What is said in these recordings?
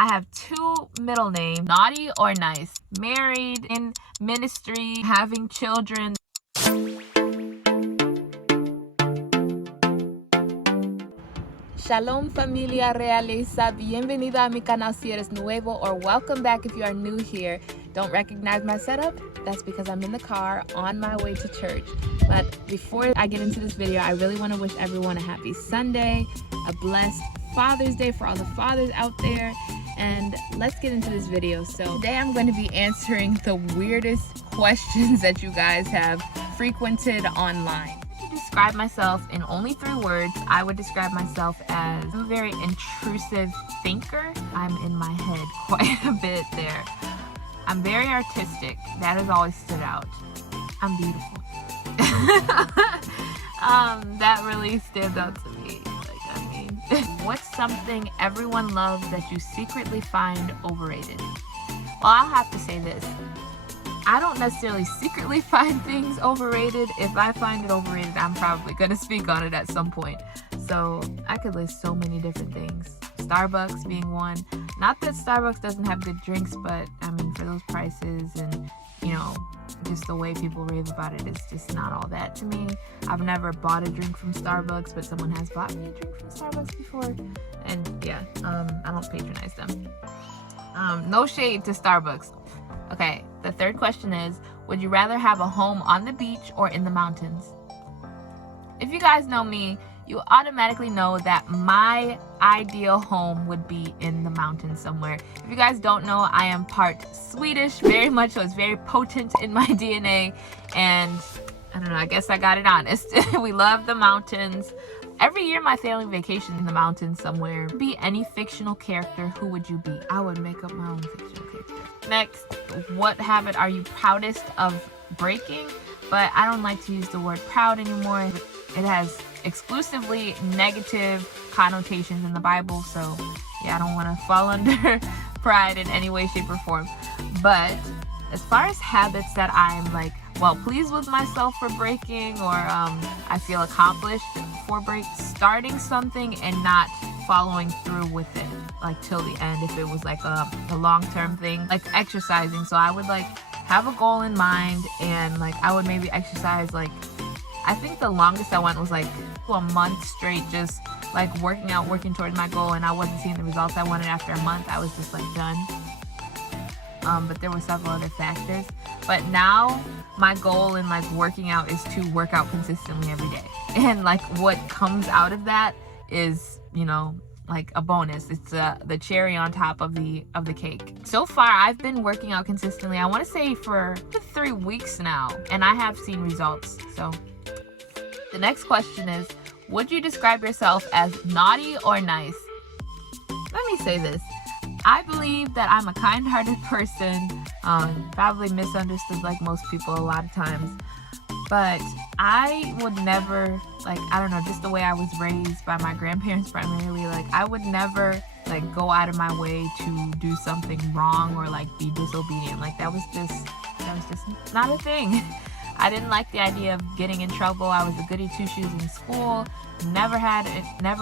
I have two middle names, naughty or nice, married, in ministry, having children. Shalom familia realeza, bienvenido a mi canal si eres nuevo, or welcome back if you are new here. Don't recognize my setup? That's because I'm in the car on my way to church. But before I get into this video, I really want to wish everyone a happy Sunday, a blessed Father's Day for all the fathers out there, and let's get into this video. So today I'm going to be answering the weirdest questions that you guys have frequented online. To describe myself in only 3 words, I would describe myself as a very intrusive thinker. I'm in my head quite a bit there. I'm very artistic. That has always stood out. I'm beautiful. That really stands out to me. What's something everyone loves that you secretly find overrated? Well, I'll have to say this. I don't necessarily secretly find things overrated. If I find it overrated, I'm probably going to speak on it at some point. So I could list so many different things. Starbucks being one. Not that Starbucks doesn't have good drinks, but I mean, for those prices and, you know, just the way people rave about it, it's just not all that to me. I've never bought a drink from Starbucks, but someone has bought me a drink from Starbucks before. And yeah, I don't patronize them. No shade to Starbucks. Okay, the third question is, would you rather have a home on the beach or in the mountains? If you guys know me, you automatically know that my ideal home would be in the mountains somewhere. If you guys don't know, I am part Swedish, very much so. It's very potent in my DNA, and I don't know, I guess I got it honest. We love the mountains. Every year my family vacations in the mountains somewhere. Be any fictional character, who would you be? I would make up my own fictional character. Next, what habit are you proudest of breaking? But I don't like to use the word proud anymore. It has exclusively negative connotations in the Bible, so yeah, I don't want to fall under pride in any way, shape, or form. But as far as habits that I'm like, well, pleased with myself for breaking, or I feel accomplished for starting something and not following through with it like till the end, if it was like a long-term thing, like exercising. So I would like have a goal in mind, and like I would maybe exercise, like I think the longest I went was like a month straight, just like working out, working towards my goal, and I wasn't seeing the results I wanted after a month. I was just like done. But there were several other factors. But now my goal in like working out is to work out consistently every day, and like what comes out of that is, you know, like a bonus. It's the cherry on top of the cake. So far I've been working out consistently, I want to say for 3 weeks now, and I have seen results. So the next question is, would you describe yourself as naughty or nice? Let me say this. I believe that I'm a kind-hearted person, probably misunderstood like most people a lot of times, but I would never, like, I don't know, just the way I was raised by my grandparents primarily, like I would never like go out of my way to do something wrong or like be disobedient. Like that was just not a thing. I didn't like the idea of getting in trouble. I was a goody two-shoes in school. Never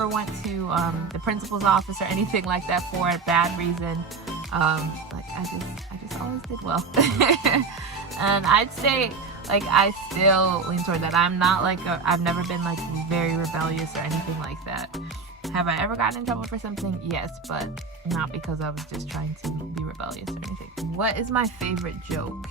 went to the principal's office or anything like that for a bad reason. Like I just always did well. And I'd say like I still lean toward that. I'm not like I've never been like very rebellious or anything like that. Have I ever gotten in trouble for something? Yes, but not because I was just trying to be rebellious or anything. What is my favorite joke?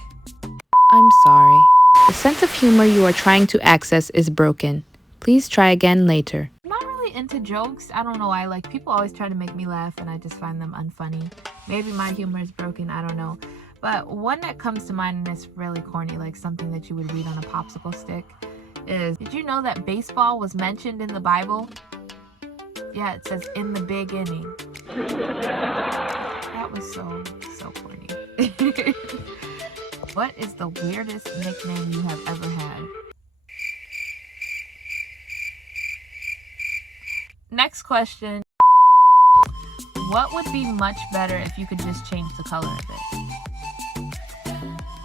I'm sorry. The sense of humor you are trying to access is broken. Please try again later. I'm not really into jokes. I don't know why. Like, people always try to make me laugh, and I just find them unfunny. Maybe my humor is broken. I don't know. But one that comes to mind, and it's really corny, like something that you would read on a popsicle stick, is, did you know that baseball was mentioned in the Bible? Yeah, it says in the big inning. That was so corny. What is the weirdest nickname you have ever had? Next question. What would be much better if you could just change the color of it?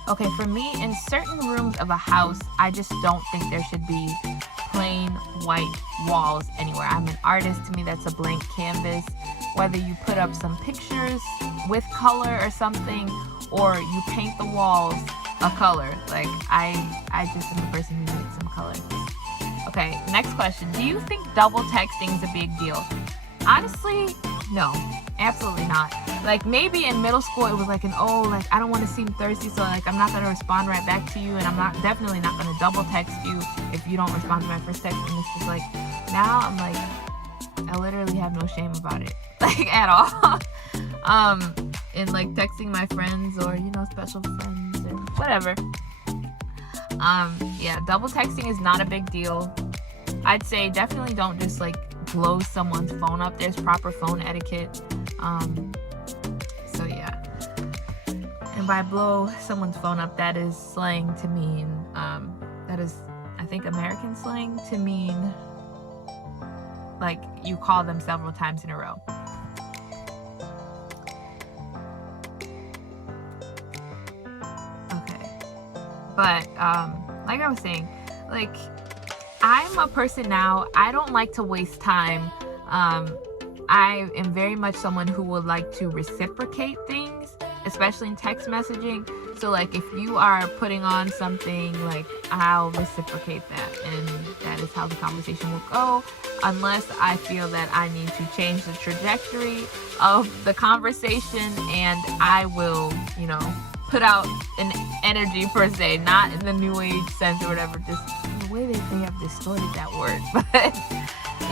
Okay, for me, in certain rooms of a house, I just don't think there should be plain white walls anywhere. I'm an artist. To me, that's a blank canvas. whether you put up some pictures with color or something, or you paint the walls a color. Like I just am the person who makes some color. Okay, next question. Do you think double texting is a big deal? Honestly, no, absolutely not. Like maybe in middle school it was like like I don't want to seem thirsty, so like I'm not gonna respond right back to you, and I'm definitely not gonna double text you if you don't respond to my first text. And it's just like now I'm like I literally have no shame about it, like at all. And like texting my friends or special friends or whatever. Yeah, double texting is not a big deal. I'd say definitely don't just like blow someone's phone up. There's proper phone etiquette. So yeah. And by blow someone's phone up, that is slang to mean, that is, I think, American slang to mean like you call them several times in a row. Okay. But, like I was saying, like, I'm a person now, I don't like to waste time. I am very much someone who would like to reciprocate things, especially in text messaging. So like if you are putting on something, like I'll reciprocate that, and that is how the conversation will go, unless I feel that I need to change the trajectory of the conversation, and I will, put out an energy per se, not in the new age sense or whatever, just the way they have distorted that word. But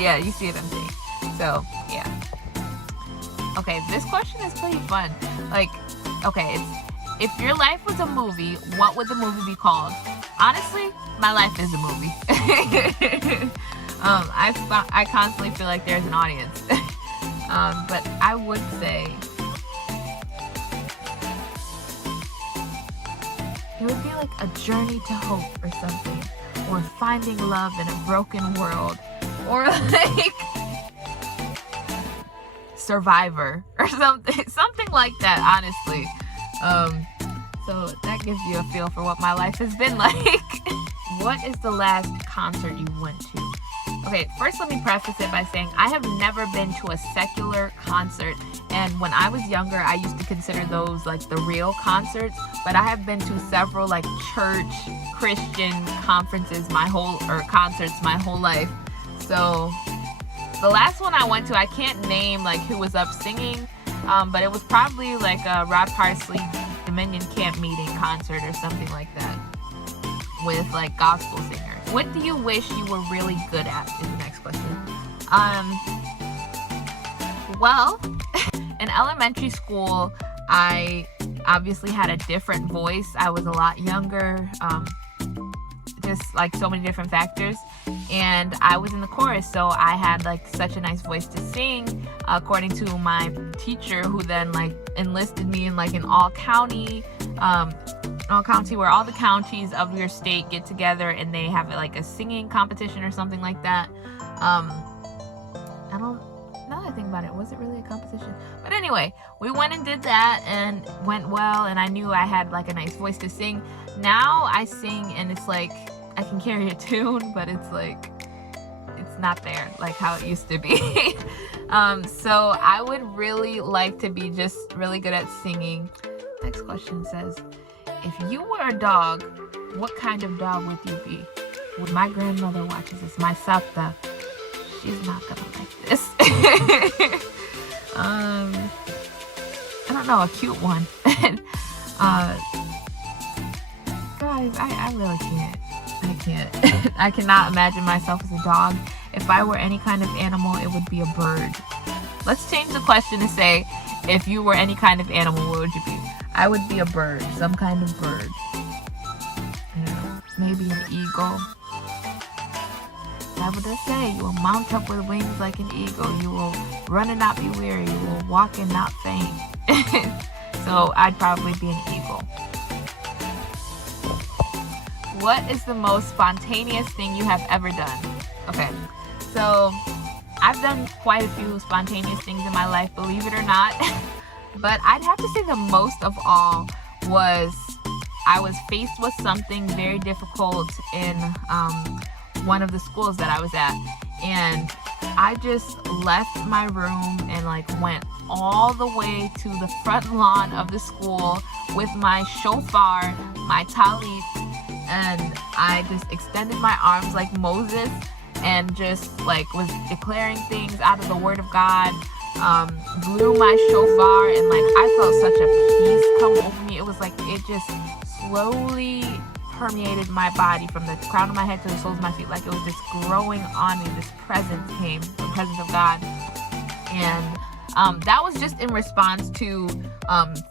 yeah, you see what I'm saying. So yeah. Okay, this question is pretty fun. Like, okay, if your life was a movie, what would the movie be called? Honestly, my life is a movie. I constantly feel like there's an audience. But I would say it would be like a journey to hope or something, or finding love in a broken world, or like Survivor or something like that, honestly. So that gives you a feel for what my life has been like. What is the last concert you went to? Okay, first let me preface it by saying I have never been to a secular concert, and when I was younger I used to consider those like the real concerts, but I have been to several like church Christian concerts my whole life. So the last one I went to, I can't name like who was up singing, but it was probably like a Rod Parsley Dominion Camp Meeting concert or something like that, with like gospel singers. What do you wish you were really good at is the next question. Well, in elementary school, I obviously had a different voice. I was a lot younger, just like so many different factors. And I was in the chorus, so I had like such a nice voice to sing, according to my teacher, who then like enlisted me in like an all county where all the counties of your state get together and they have like a singing competition or something like that. Now that I think about it, was it really a competition? But anyway, we went and did that and went well, and I knew I had like a nice voice to sing. Now I sing and it's like I can carry a tune, but it's like it's not there like how it used to be. So I would really like to be just really good at singing. Next question says, if you were a dog, what kind of dog would you be? When my grandmother watches this, my Sapta, she's not gonna like this. I don't know, a cute one. Guys, I really can't. I can't. I cannot imagine myself as a dog. If I were any kind of animal, it would be a bird. Let's change the question to say, if you were any kind of animal, what would you be? I would be a bird, some kind of bird. I don't know, maybe an eagle. What would I say? You will mount up with wings like an eagle. You will run and not be weary. You will walk and not faint. So I'd probably be an eagle. What is the most spontaneous thing you have ever done? Okay, so I've done quite a few spontaneous things in my life, believe it or not. But I'd have to say the most of all was I was faced with something very difficult in one of the schools that I was at. And I just left my room and like went all the way to the front lawn of the school with my shofar, my talit, and I just extended my arms like Moses and just like was declaring things out of the word of God. Blew my shofar, and like I felt such a peace come over me. It was like it just slowly permeated my body from the crown of my head to the soles of my feet, like it was just growing on me. This presence came, the presence of God. And that was just in response to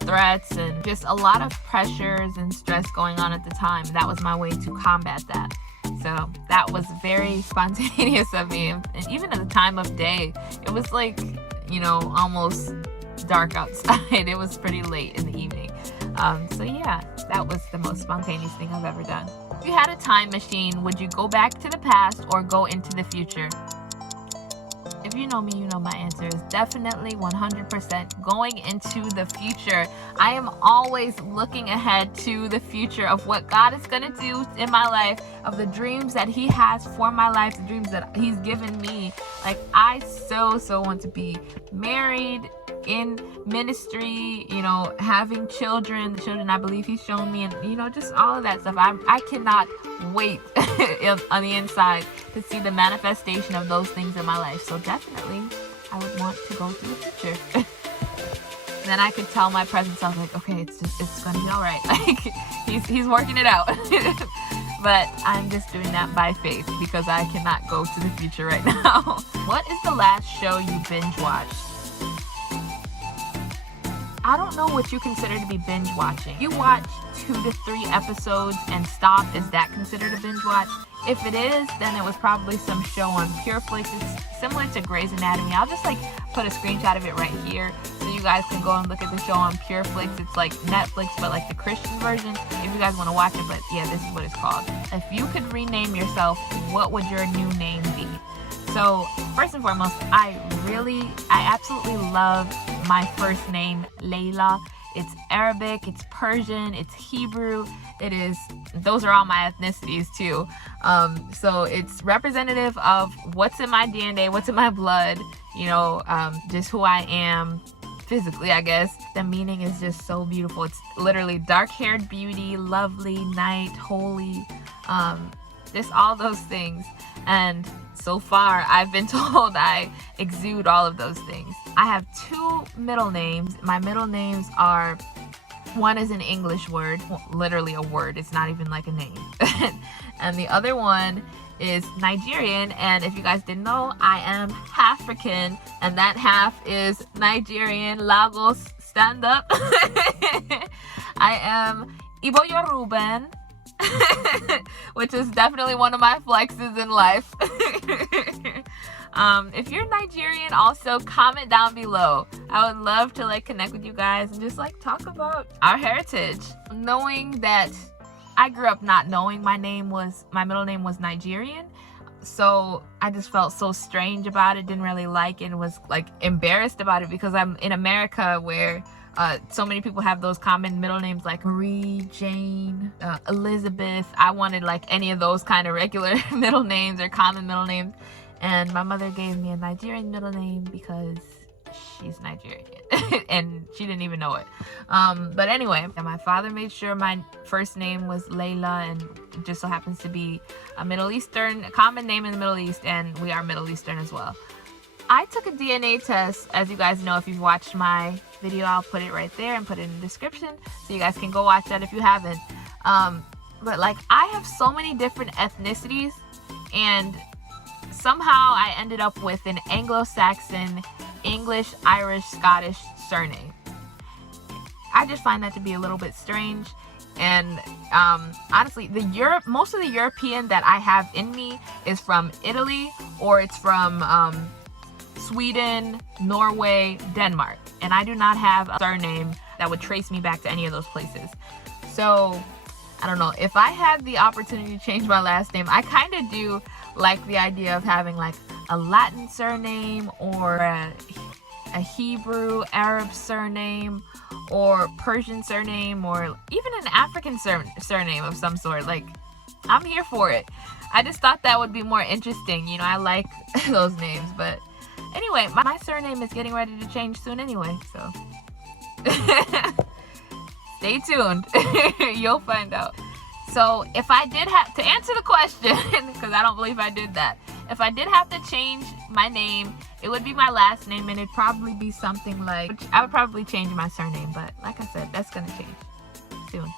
threats and just a lot of pressures and stress going on at the time. That was my way to combat that. So that was very spontaneous of me. And even at the time of day, it was like, you know, almost dark outside. It was pretty late in the evening. So yeah, that was the most spontaneous thing I've ever done. If you had a time machine, would you go back to the past or go into the future? If you know me, you know my answer is definitely 100% going into the future. I am always looking ahead to the future of what God is going to do in my life, of the dreams that He has for my life, the dreams that He's given me. Like, I so want to be married, in ministry, you know, having children, the children I believe He's shown me, and, you know, just all of that stuff. I cannot wait on the inside to see the manifestation of those things in my life. So definitely I would want to go to the future. Then I could tell my present self, like, okay, it's gonna be all right. Like, he's working it out. But I'm just doing that by faith because I cannot go to the future right now. What is the last show you binge watched? I don't know what you consider to be binge watching. You watch 2 to 3 episodes and stop. Is that considered a binge watch? If it is, then it was probably some show on PureFlix. It's similar to Grey's Anatomy. I'll just like put a screenshot of it right here so you guys can go and look at the show on PureFlix. It's like Netflix, but like the Christian version, if you guys want to watch it. But yeah, this is what it's called. If you could rename yourself, what would your new name be? So first and foremost, I absolutely love my first name, Layla. It's Arabic, it's Persian, it's Hebrew. Those are all my ethnicities too. So it's representative of what's in my DNA, what's in my blood, you know, just who I am physically, I guess. The meaning is just so beautiful. It's literally dark-haired beauty, lovely, night, holy, just all those things. And so far, I've been told I exude all of those things. I have 2 middle names. My middle names are, one is an English word, literally a word. It's not even like a name. And the other one is Nigerian. And if you guys didn't know, I am half-African, and that half is Nigerian. Lagos, stand up. I am Igbo Yoruban. Which is definitely one of my flexes in life. If you're Nigerian, also comment down below. I would love to like connect with you guys and just like talk about our heritage. Knowing that I grew up not knowing my middle name was Nigerian, so I just felt so strange about it, didn't really like it, and was like embarrassed about it because I'm in America where so many people have those common middle names like Marie, Jane, Elizabeth. I wanted like any of those kind of regular middle names or common middle names. And my mother gave me a Nigerian middle name because she's Nigerian. And she didn't even know it. But anyway, my father made sure my first name was Layla, and it just so happens to be a common name in the Middle East, and we are Middle Eastern as well. I took a DNA test, as you guys know. If you've watched my video, I'll put it right there and put it in the description so you guys can go watch that if you haven't. But like, I have so many different ethnicities, and somehow I ended up with an Anglo-Saxon, English, Irish, Scottish surname. I just find that to be a little bit strange. And honestly, most of the European that I have in me is from Italy, or it's from Sweden, Norway, Denmark. And I do not have a surname that would trace me back to any of those places. So I don't know. If I had the opportunity to change my last name, I kind of do like the idea of having like a Latin surname, or a Hebrew, Arab surname, or Persian surname, or even an African surname of some sort. Like, I'm here for it. I just thought that would be more interesting. You know, I like those names. But anyway, my surname is getting ready to change soon anyway, so stay tuned. You'll find out. So if I did have to answer the question, because I don't believe I did that, if I did have to change my name, it would be my last name, and it'd probably be something like, I would probably change my surname, but like I said, that's gonna change soon.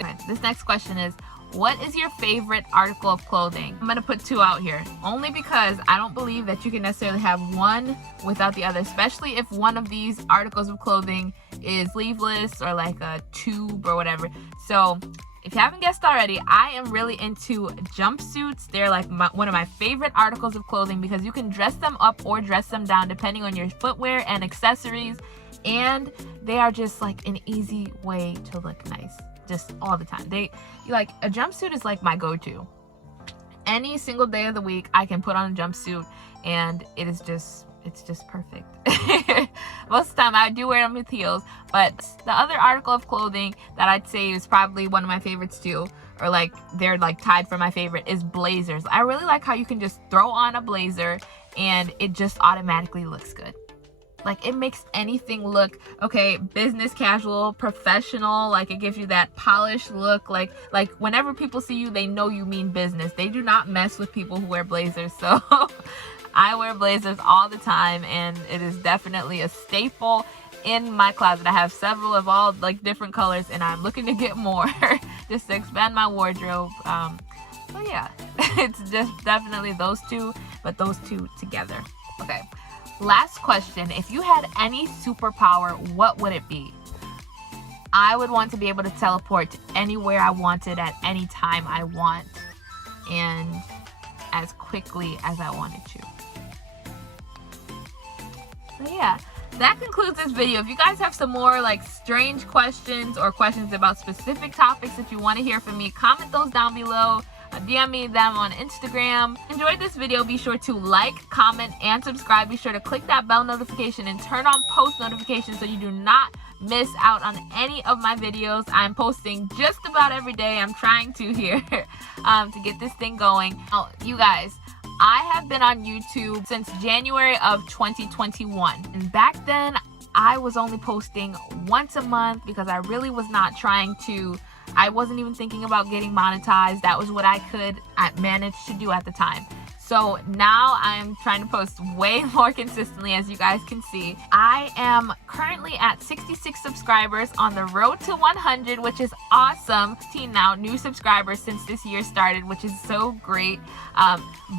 Right, this next question is, what is your favorite article of clothing? I'm gonna put two out here, only because I don't believe that you can necessarily have one without the other, especially if one of these articles of clothing is sleeveless or like a tube or whatever. So if you haven't guessed already, I am really into jumpsuits. They're like one of my favorite articles of clothing because you can dress them up or dress them down depending on your footwear and accessories, and they are just like an easy way to look nice just all the time. Like a jumpsuit is like my go-to. Any single day of the week I can put on a jumpsuit and it's just perfect. Most of the time I do wear them with heels, but the other article of clothing that I'd say is probably one of my favorites too, or like they're like tied for my favorite, is blazers. I really like how you can just throw on a blazer and it just automatically looks good. Like it makes anything look okay, business casual, professional. Like it gives you that polished look. Like whenever people see you, they know you mean business. They do not mess with people who wear blazers. So I wear blazers all the time, and it is definitely a staple in my closet. I have several of all like different colors, and I'm looking to get more just to expand my wardrobe. So yeah, it's just definitely those two, but those two together. Okay. Last question. If you had any superpower, what would it be? I would want to be able to teleport to anywhere I wanted at any time I want and as quickly as I wanted to. So yeah, that concludes this video. If you guys have some more like strange questions or questions about specific topics that you want to hear from me, comment those down below. DM me them on Instagram. Enjoyed this video, be sure to like, comment, and subscribe. Be sure to click that bell notification and turn on post notifications so you do not miss out on any of my videos. I'm posting just about every day. I'm trying to here to get this thing going. Now, you guys, I have been on YouTube since January of 2021. And back then, I was only posting once a month because I really was not trying to, I wasn't even thinking about getting monetized. That was what I managed to do at the time. So now I'm trying to post way more consistently, as you guys can see. I am currently at 66 subscribers, on the road to 100, which is awesome. 16 now new subscribers since this year started, which is so great.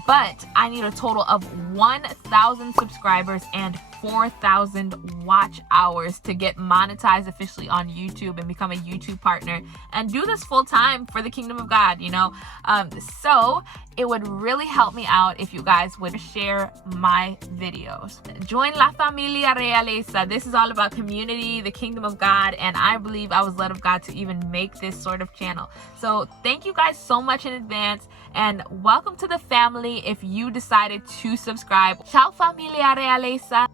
But I need a total of 1,000 subscribers and 4,000 watch hours to get monetized officially on YouTube and become a YouTube partner and do this full time for the kingdom of God, you know. So it would really help me out if you guys would share my videos. Join La Familia Realeza. This is all about community, the kingdom of God, and I believe I was led of God to even make this sort of channel. So thank you guys so much in advance, and welcome to the family if you decided to subscribe. Ciao Familia Realeza.